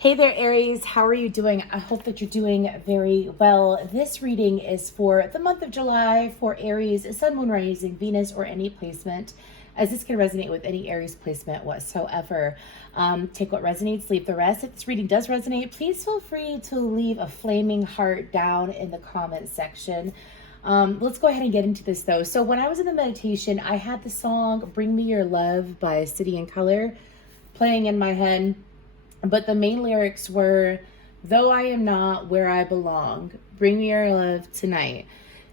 Hey there, Aries. How are you doing? I hope that you're doing very well. This reading is for the month of July for Aries, Sun, Moon, Rising, Venus, or any placement, as this can resonate with any Aries placement whatsoever. Take what resonates, leave the rest. If this reading does resonate, please feel free to leave a flaming heart down in the comment section. Let's go ahead and get into this, though. So when I was in the meditation, I had the song Bring Me Your Love by City and Color playing in my head. But the main lyrics were, though I am not where I belong, bring me your love tonight.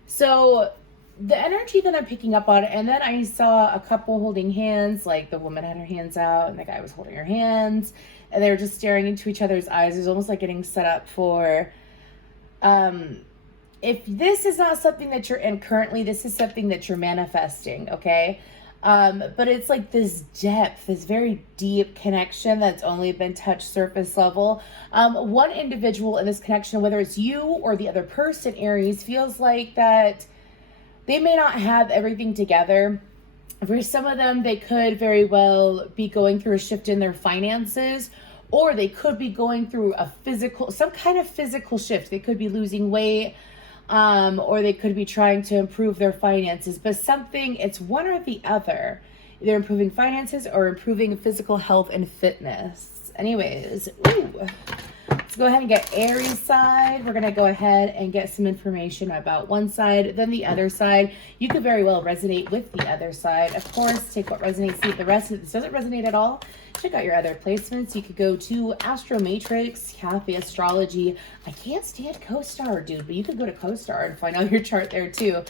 So the energy that I'm picking up on, and then I saw a couple holding hands, like the woman had her hands out and the guy was holding her hands, and they were just staring into each other's eyes. It was almost like getting set up for, if this is not something that you're in currently, this is something that you're manifesting, okay? But it's like this depth, this very deep connection that's only been touched surface level. One individual in this connection, whether it's you or the other person, Aries, feels like that they may not have everything together. For some of them, they could very well be going through a shift in their finances, or they could be going through some kind of physical shift. They could be losing weight, or they could be trying to improve their finances, but it's one or the other, either improving finances or improving physical health and fitness. Anyways, let's go ahead and get Aries side. We're going to go ahead and get some information about one side, then the other side. You could very well resonate with the other side. Of course, take what resonates, leave the rest. If this doesn't resonate at all, check out your other placements. You could go to AstroMatrix, Cafe Astrology. I can't stand CoStar, dude, but you could go to CoStar and find out your chart there too.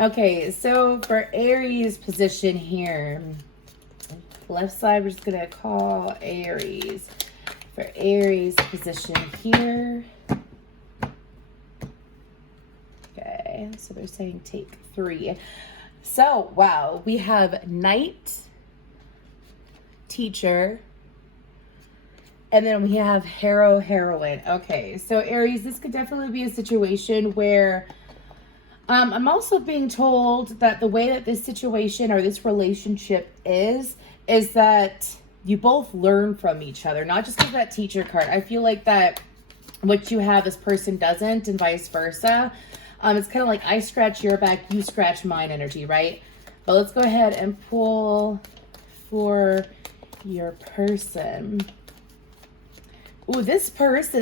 Okay, so for Aries position here, left side, we're just going to call Aries. For Aries position here. Okay, so they're saying take 3. So, wow, we have Knight, Teacher, and then we have Heroine. Okay, so Aries, this could definitely be a situation where I'm also being told that the way that this situation or this relationship is that you both learn from each other, not just with that Teacher card. I feel like that what you have, this person doesn't, and vice versa. It's kind of like I scratch your back, you scratch mine energy, right? But let's go ahead and pull for your person. Ooh, this person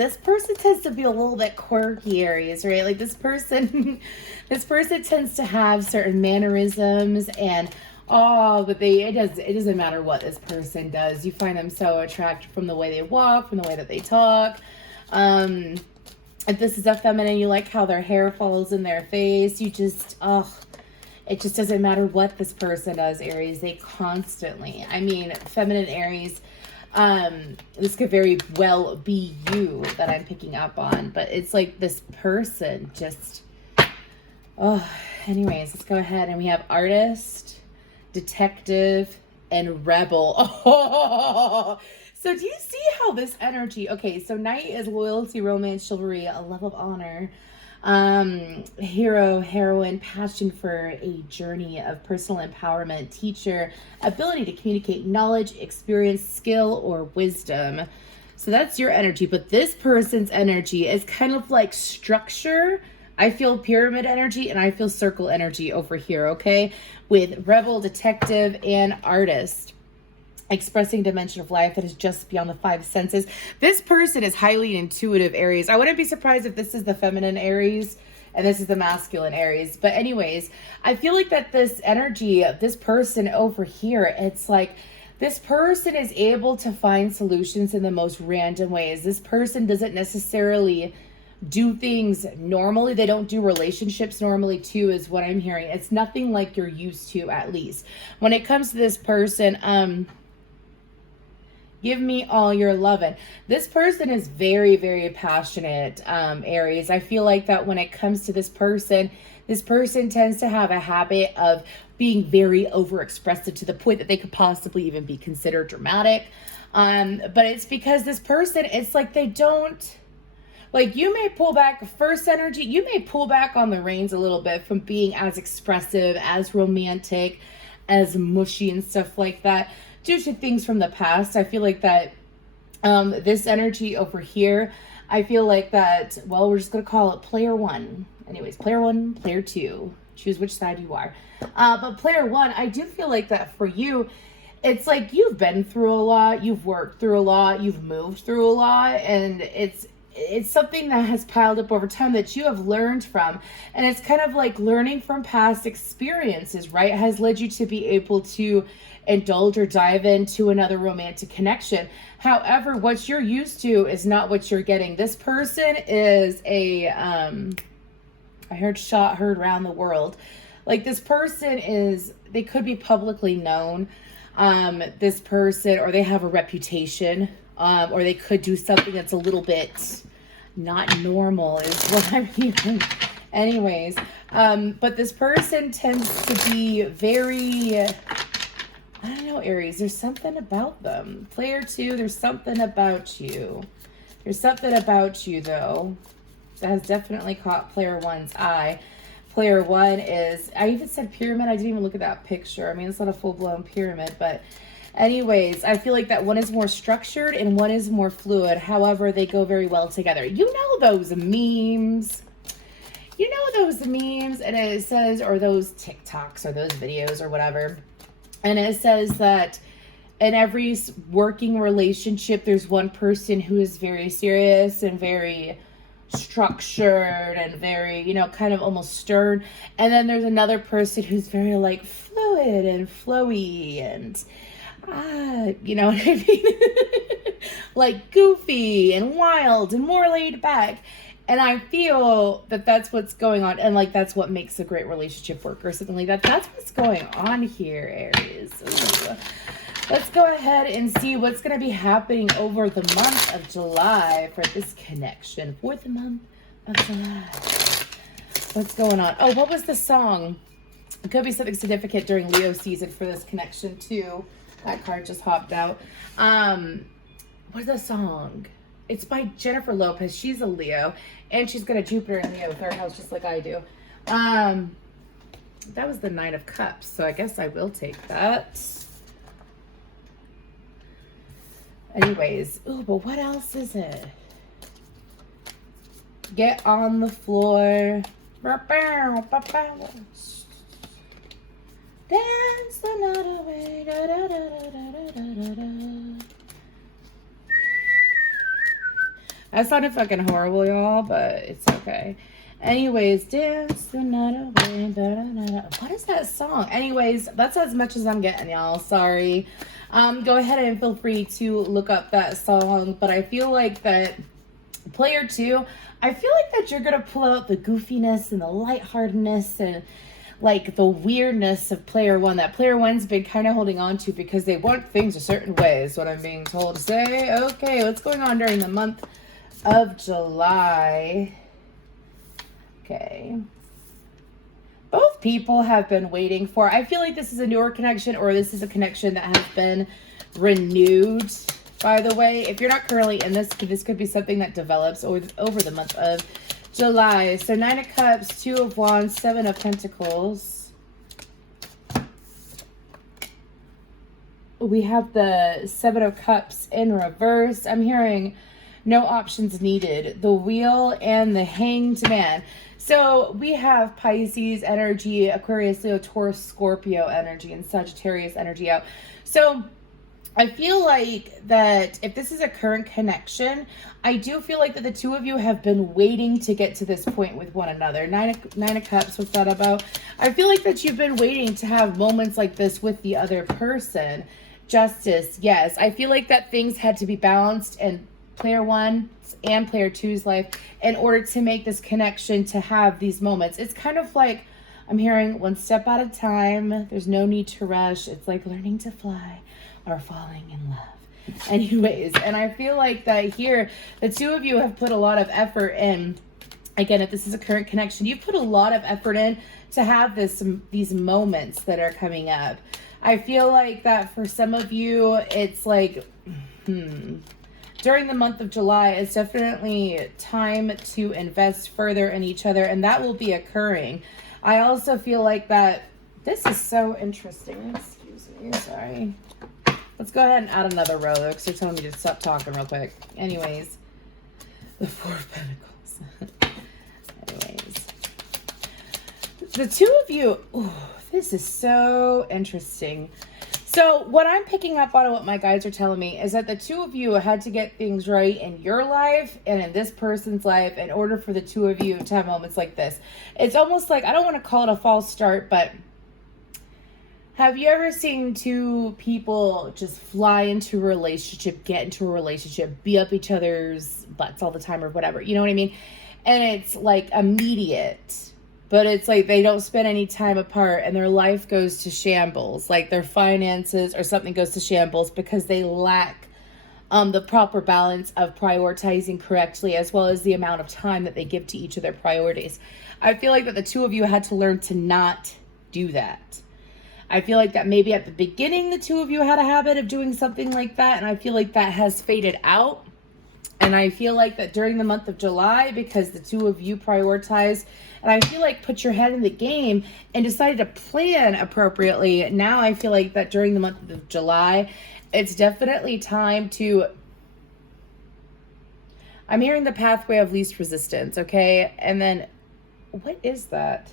tends to be a little bit quirky, Aries, right? Like this person tends to have certain mannerisms and but it doesn't matter what this person does. You find them so attractive from the way they walk, from the way that they talk. If this is a feminine, you like how their hair falls in their face. It just doesn't matter what this person does, Aries. They constantly, feminine Aries, this could very well be you that I'm picking up on, but it's like this person just, anyways, let's go ahead and we have artist, detective, and rebel. So do you see how this energy, okay, so Knight is loyalty, romance, chivalry, a love of honor, hero, heroine, passion for a journey of personal empowerment, teacher, ability to communicate knowledge, experience, skill, or wisdom. So that's your energy, but this person's energy is kind of like structure. I feel pyramid energy and I feel circle energy over here, okay? With rebel, detective, and artist. Expressing dimension of life that is just beyond the 5 senses. This person is highly intuitive, Aries. I wouldn't be surprised if this is the feminine Aries and this is the masculine Aries. But anyways, I feel like that this energy of this person over here, it's like this person is able to find solutions in the most random ways. This person doesn't necessarily do things normally. They don't do relationships normally too, is what I'm hearing. It's nothing like you're used to, at least. When it comes to this person, give me all your loving. This person is very, very passionate, Aries. I feel like that when it comes to this person tends to have a habit of being very overexpressive to the point that they could possibly even be considered dramatic. But it's because this person, it's like they don't, like you may pull back first energy, you may pull back on the reins a little bit from being as expressive, as romantic, as mushy and stuff like that due to things from the past. I feel like that This energy over here, I feel like that, well, we're just going to call it player one. Anyways, player one, player two. Choose which side you are. But player one, I do feel like that for you, it's like you've been through a lot, you've worked through a lot, you've moved through a lot, and it's something that has piled up over time that you have learned from. And it's kind of like learning from past experiences, right? Has led you to be able to indulge or dive into another romantic connection. However, what you're used to is not what you're getting. This person is a, I heard around the world. Like this person is, they could be publicly known. This person, or they have a reputation, or they could do something that's a little bit not normal is what I'm hearing. Anyways, but this person tends to be very, I don't know, Aries, there's something about them. Player two, there's something about you. There's something about you, though, that has definitely caught player one's eye. Player one is, I even said pyramid. I didn't even look at that picture. I mean, it's not a full-blown pyramid, but anyways, I feel like that one is more structured and one is more fluid. However, they go very well together. You know those memes. You know those memes, and it says, or those TikToks or those videos or whatever. And it says that in every working relationship, there's one person who is very serious and very structured and very, you know, kind of almost stern. And then there's another person who's very like fluid and flowy and, you know what I mean? Like goofy and wild and more laid back. And I feel that that's what's going on. And like, that's what makes a great relationship work or something like that. That's what's going on here, Aries. Ooh. Let's go ahead and see what's going to be happening over the month of July for this connection. For the month of July. What's going on? Oh, what was the song? It could be something significant during Leo season for this connection too. That card just hopped out. What's the song? It's by Jennifer Lopez. She's a Leo. And she's got a Jupiter in Leo, third house, just like I do. That was the Nine of Cups. So I guess I will take that. Anyways. Ooh, but what else is it? Get on the floor. Dance the night away. Da, da, da, da, da, da, da. That sounded fucking horrible, y'all, but it's okay. Anyways, dance the night away. Da, da, da, da. What is that song? Anyways, that's as much as I'm getting, y'all. Sorry. Go ahead and feel free to look up that song. But I feel like that player two, I feel like that you're going to pull out the goofiness and the lightheartedness and like the weirdness of player one that player one's been kind of holding on to because they want things a certain way is what I'm being told to say. Okay, what's going on during the month of July? Okay. Both people have been waiting for, I feel like this is a newer connection or this is a connection that has been renewed, by the way. If you're not currently in this could be something that develops over the month of July. So Nine of Cups, Two of Wands, Seven of Pentacles. We have the Seven of Cups in reverse. I'm hearing no options needed. The Wheel and the Hanged Man. So we have Pisces energy, Aquarius, Leo, Taurus, Scorpio energy, and Sagittarius energy out. So I feel like that if this is a current connection, I do feel like that the two of you have been waiting to get to this point with one another. Nine of Cups, what's that about? I feel like that you've been waiting to have moments like this with the other person. Justice, yes. I feel like that things had to be balanced in player one and player two's life in order to make this connection to have these moments. It's kind of like, I'm hearing one step at a time. There's no need to rush. It's like learning to fly or falling in love. Anyways, and I feel like that here, the two of you have put a lot of effort in. Again, if this is a current connection, you've put a lot of effort in to have these moments that are coming up. I feel like that for some of you, it's like, during the month of July, it's definitely time to invest further in each other, and that will be occurring. I also feel like that this is so interesting. Excuse me, sorry. Let's go ahead and add another row, though, because they're telling me to stop talking real quick. Anyways, the Four of Pentacles. Anyways, the two of you, ooh, this is so interesting. So what I'm picking up on and what my guides are telling me is that the two of you had to get things right in your life and in this person's life in order for the two of you to have moments like this. It's almost like, I don't want to call it a false start, but have you ever seen two people just fly into a relationship, get into a relationship, be up each other's butts all the time or whatever? You know what I mean? And it's like immediate. But it's like they don't spend any time apart and their life goes to shambles. Like their finances or something goes to shambles because they lack the proper balance of prioritizing correctly, as well as the amount of time that they give to each of their priorities. I feel like that the two of you had to learn to not do that. I feel like that maybe at the beginning, the two of you had a habit of doing something like that. And I feel like that has faded out. And I feel like that during the month of July, because the two of you prioritize, and I feel like put your head in the game and decided to plan appropriately. Now I feel like that during the month of July, it's definitely time to, I'm hearing the pathway of least resistance, okay? And then, what is that?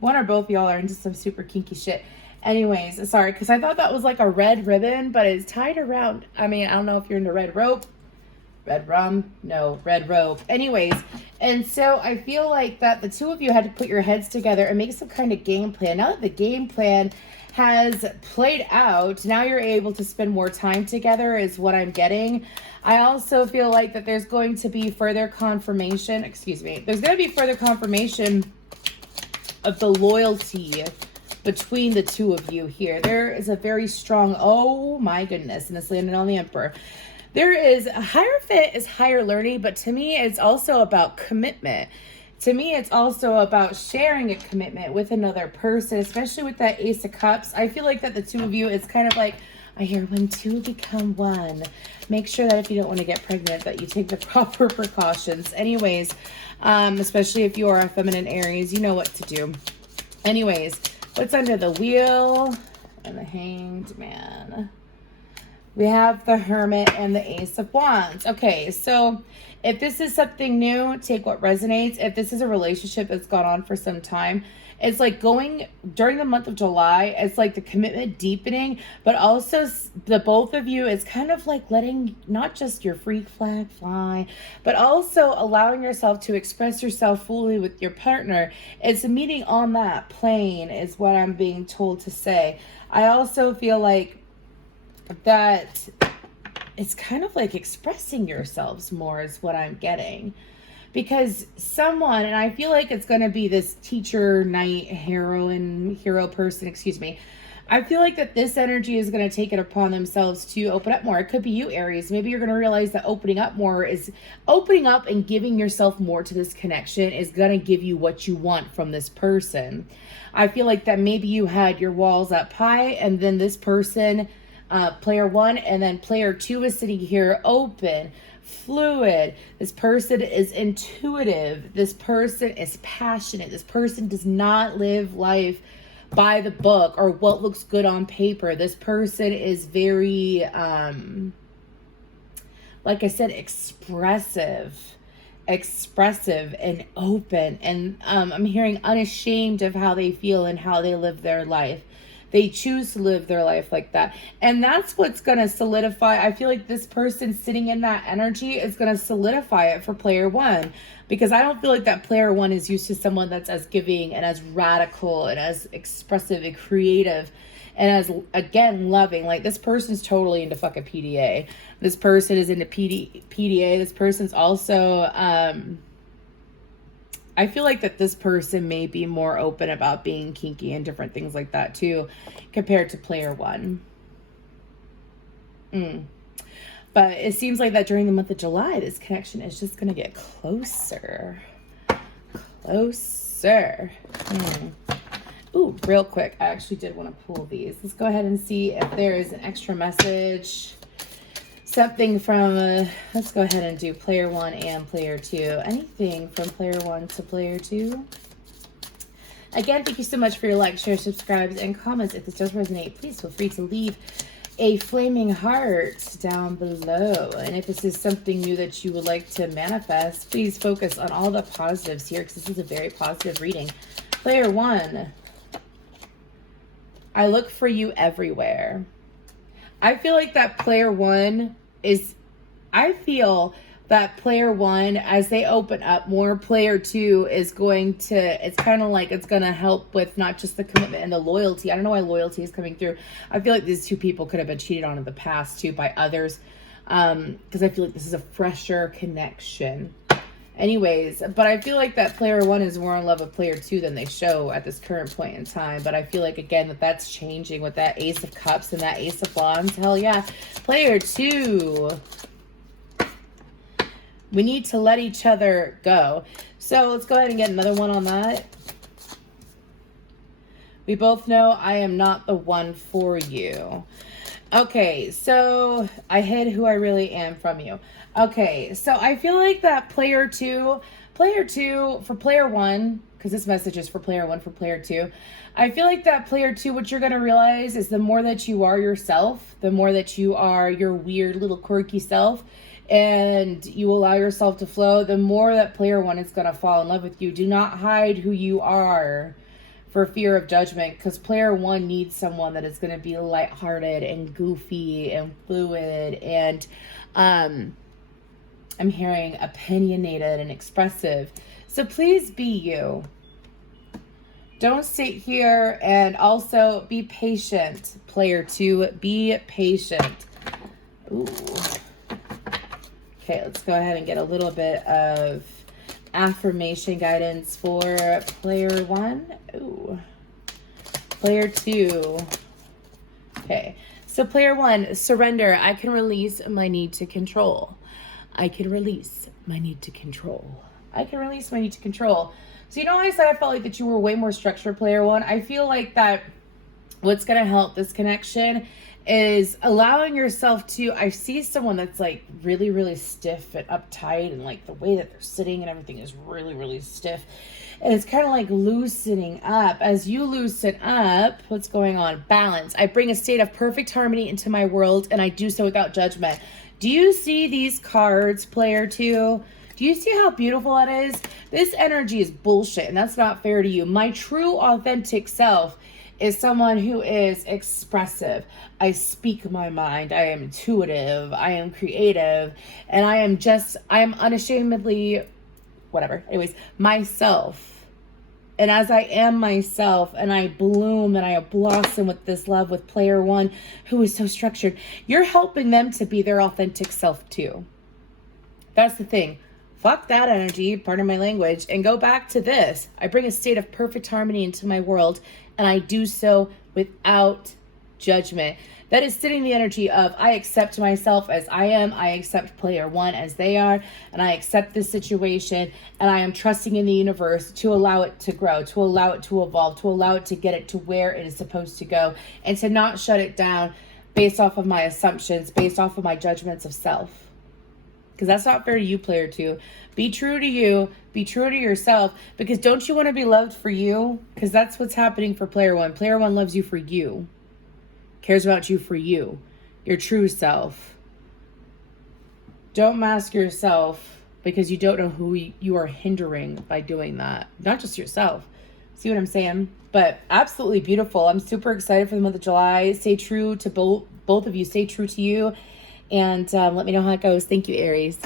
One or both of y'all are into some super kinky shit. Anyways, sorry, because I thought that was like a red ribbon, but it's tied around. I mean, I don't know if you're into red rope. Red rum? No, red rope. Anyways, and so I feel like that the two of you had to put your heads together and make some kind of game plan. Now that the game plan has played out, now you're able to spend more time together is what I'm getting. I also feel like that there's going to be further confirmation, there's going to be further confirmation of the loyalty between the two of you here. There is a very strong, oh my goodness, and it's landed on the Emperor. There is, a Hierophant is higher learning, but to me, it's also about commitment. To me, it's also about sharing a commitment with another person, especially with that Ace of Cups. I feel like that the two of you, it's kind of like, I hear when two become one. Make sure that if you don't want to get pregnant, that you take the proper precautions. Anyways, especially if you are a feminine Aries, you know what to do. Anyways, what's under the Wheel and the Hanged Man? We have the Hermit and the Ace of Wands. Okay, so if this is something new, take what resonates. If this is a relationship that's gone on for some time, it's like going during the month of July, it's like the commitment deepening, but also the both of you, it's kind of like letting not just your freak flag fly, but also allowing yourself to express yourself fully with your partner. It's a meeting on that plane is what I'm being told to say. I also feel like that it's kind of like expressing yourselves more is what I'm getting. Because someone, and I feel like it's going to be this teacher, knight, hero person, I feel like that this energy is going to take it upon themselves to open up more. It could be you, Aries. Maybe you're going to realize that opening up more is opening up and giving yourself more to this connection is going to give you what you want from this person. I feel like that maybe you had your walls up high and then this person, player one, and then player two is sitting here open, fluid. This person is intuitive. This person is passionate. This person does not live life by the book or what looks good on paper. This person is very, like I said, expressive and open. And I'm hearing unashamed of how they feel and how they live their life. They choose to live their life like that. And that's what's going to solidify. I feel like this person sitting in that energy is going to solidify it for player one. Because I don't feel like that player one is used to someone that's as giving and as radical and as expressive and creative and as, again, loving. Like, this person is totally into fucking PDA. This person is into PDA. This person's also... I feel like that this person may be more open about being kinky and different things like that too, compared to player one. But it seems like that during the month of July, this connection is just going to get closer. Ooh, real quick. I actually did want to pull these. Let's go ahead and see if there is an extra message. Something from, let's go ahead and do player one and player two. Anything from player one to player two? Again, thank you so much for your likes, shares, subscribes, and comments. If this does resonate, please feel free to leave a flaming heart down below. And if this is something new that you would like to manifest, please focus on all the positives here, because this is a very positive reading. Player 1, I look for you everywhere. I feel like that player 1 is, I feel that player 1, as they open up more, player 2 is going to, it's kind of like it's going to help with not just the commitment and the loyalty. I don't know why loyalty is coming through. I feel like these two people could have been cheated on in the past too by others, because I feel like this is a fresher connection. Anyways, but I feel like that player 1 is more in love with player 2 than they show at this current point in time. But I feel like, again, that that's changing with that Ace of Cups and that Ace of Wands. Hell yeah. Player 2. We need to let each other go. So let's go ahead and get another one on that. We both know I am not the one for you. Okay, so I hid who I really am from you. Okay, so I feel like that player 2 for player 1, because this message is for player 1, for player 2. I feel like that player 2, what you're going to realize is the more that you are yourself, the more that you are your weird little quirky self, and you allow yourself to flow, the more that player 1 is going to fall in love with you. Do not hide who you are for fear of judgment, because player 1 needs someone that is going to be lighthearted and goofy and fluid and I'm hearing opinionated and expressive. So please be you. Don't sit here, and also be patient, player 2. Be patient. Ooh. Okay, let's go ahead and get a little bit of affirmation guidance for player 1. Ooh. Player 2. Okay, so player 1, surrender. I can release my need to control. I can release my need to control. I can release my need to control. So, you know, I said I felt like that you were way more structured, player 1. I feel like that what's going to help this connection is allowing yourself to, I see someone that's like really, really stiff and uptight, and like the way that they're sitting and everything is really, really stiff. And it's kind of like loosening up. As you loosen up, what's going on? Balance. I bring a state of perfect harmony into my world, and I do so without judgment. Do you see these cards, player 2? Do you see how beautiful that is? This energy is bullshit, and that's not fair to you. My true, authentic self is someone who is expressive. I speak my mind. I am intuitive. I am creative. And I am unashamedly, whatever. Anyways, myself. And as I am myself, and I bloom and I blossom with this love with player 1, who is so structured, you're helping them to be their authentic self too. That's the thing. Fuck that energy, pardon my language, and go back to this. I bring a state of perfect harmony into my world, and I do so without judgment. That is sitting the energy of, I accept myself as I am, I accept player 1 as they are, and I accept this situation, and I am trusting in the universe to allow it to grow, to allow it to evolve, to allow it to get it to where it is supposed to go, and to not shut it down based off of my assumptions, based off of my judgments of self. Because that's not fair to you, player 2. Be true to you. Be true to yourself. Because don't you want to be loved for you? Because that's what's happening for player 1. Player 1 loves you for you. Cares about you for you. Your true self. Don't mask yourself because you don't know who you are hindering by doing that. Not just yourself. See what I'm saying? But absolutely beautiful. I'm super excited for the month of July. Stay true to both of you. Stay true to you. And let me know how it goes. Thank you, Aries.